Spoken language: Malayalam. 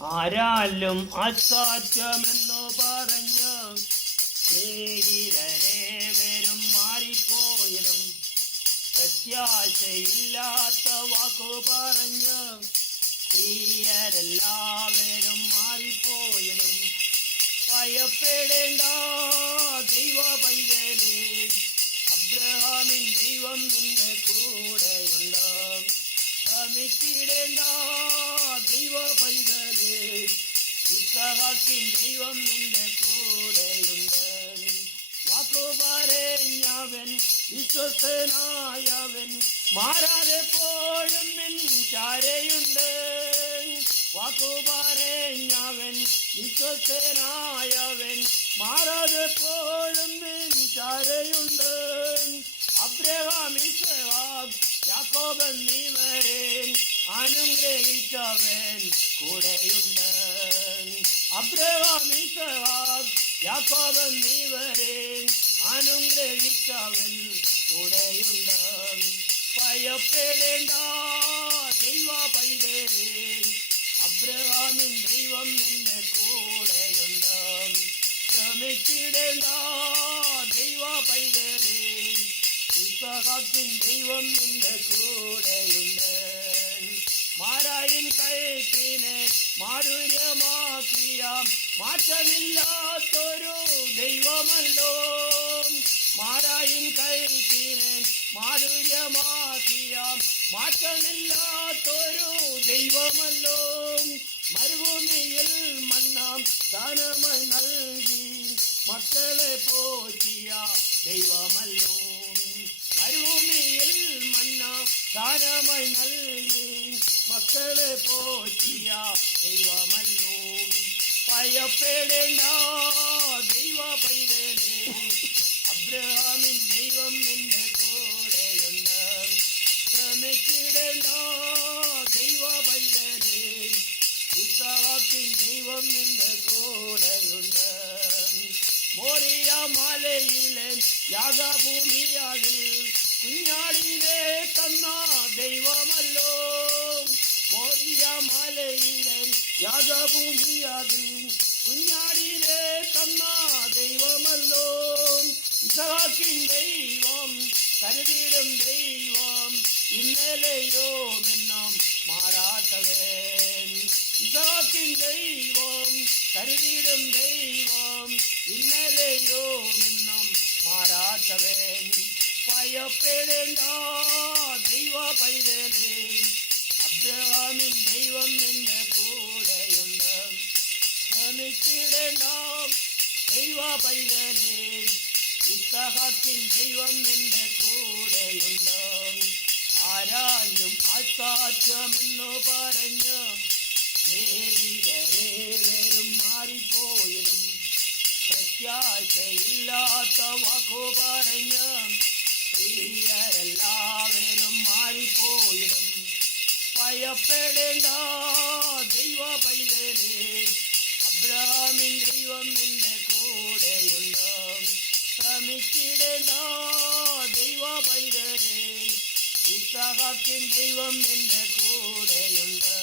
ആരാലും അസാധ്യമെന്നു പറഞ്ഞ് സ്നേഹിതരെ വരും മാറിപ്പോയതും പ്രത്യാശയില്ലാത്ത വാക്കു പറഞ്ഞ് പ്രിയരെല്ലാവരും മാറിപ്പോയതും ഭയപ്പെടേണ്ട ദൈവ പൈതലേ, അബ്രഹാമിൻ ദൈവം നിന്റെ കൂടെയുണ്ട്. ഭ്രമിച്ചിടേണ്ട ദൈവ പൈതലേ, ഇസ്ഹാക്കിൻ ദൈവം നിന്റെ കൂടെയുണ്ട്. വാക്കു പറഞ്ഞവൻ വിശ്വസ്തനായവൻ മാറാതെപ്പോഴും നിൻ ചാരയുണ്ട്. വാക്കു പറഞ്ഞവൻ വിശ്വസ്തനായവൻ മാറാതെപ്പോഴും നിൻ ചാരയുണ്ട്. അബ്രഹാം, ഇസ്ഹാക്ക്, യാക്കോബ് എന്നിവരെ അനുഗ്രഹിച്ചവൻ കൂടെയുണ്ട്. അബ്രഹാം, ഇസ്ഹാക്ക്, യാക്കോബ് എന്നിവരെ അനുഗ്രഹിച്ചവൻ കൂടെയുണ്ട്. ഭയപ്പെടേണ്ട ദൈവ പൈതലേ, അബ്രഹാമിൻ ദൈവം നിന്റെ കൂടെയുണ്ട്. ശ്രമിച്ചിടേണ്ട ദൈവ പൈതലേ, ഇസ്ഹാക്കിൻ ദൈവം നിന്റെ കൂടെയുണ്ട്. മാരായിൻ കയറ്റിനെ മാധുര്യമാക്കിയ മാറ്റമില്ലാത്തൊരു ദൈവമല്ലോ. മാരായിൻ കയറ്റിനെ മാധുര്യമാക്കിയ മാറ്റമില്ലാത്തൊരു ദൈവമല്ലോ. മരുഭൂമിയിൽ മന്നാം ദാനമായി നൽകി മക്കളെ പോറ്റിയ ദൈവമല്ലോ. മരുഭൂമിയിൽ മന്ന ദാനമായി നൽകി മക്കളെ പോറ്റിയ ദൈവമല്ലോ. ഭയപ്പെടേണ്ട ദൈവ പൈതലേ, അബ്രഹാമിൻ ദൈവം നിന്റെ കൂടെയുണ്ട്. ശ്രമിച്ചിടേണ്ട ദൈവ പൈതലേ, ഇസ്ഹാക്കിൻ ദൈവം നിന്റെ കൂടെയുണ്ട്. മോറിയ മലയിലെ യാഗഭൂമിയാകിൽ കുഞ്ഞാടിനെ തന്ന ദൈവമല്ലോ. മോറിയ മലയിലെ യാഗഭൂമിയാകിൽ കുഞ്ഞാടിനെ തന്ന ദൈവമല്ലോ. ഇസ്ഹാക്കിൻ ദൈവം കരുതിയിടും ദൈവം, ഇന്നലെയോ നിന്നും മാറാത്തവൻ. ഇസ്ഹാക്കിൻ ദൈവം കരുതിയിടും ദൈവം, ഇന്നലെയോ നിന്നും മാറാത്തവൻ. ഭയപ്പെടേണ്ട ദൈവ പൈതലേ, അബ്രഹാമിൻ ദൈവം നിന്റെ കൂടെയുണ്ട്. ശ്രമിച്ചിടേണ്ട ദൈവ പൈതലേ, ഇസ്ഹാക്കിൻ ദൈവം നിന്റെ കൂടെയുണ്ട്. ആരാലും അസാധ്യമെന്നു പറഞ്ഞ് സ്നേഹിതരെ വരും മാറിപ്പോയതും പ്രത്യാശയില്ലാത്ത വാക്കു പറഞ്ഞ് പ്രിയരെല്ലാവരും മാറിപ്പോയതും ഭയപ്പെടേണ്ട ദൈവ പൈതലേ, അബ്രഹാമിൻ ദൈവം നിന്റെ കൂടെയുണ്ട്. ശ്രമിച്ചിടേണ്ട ദൈവ പൈതലേ, ഇസ്ഹാക്കിൻ ദൈവം നിന്റെ കൂടെയുണ്ട്.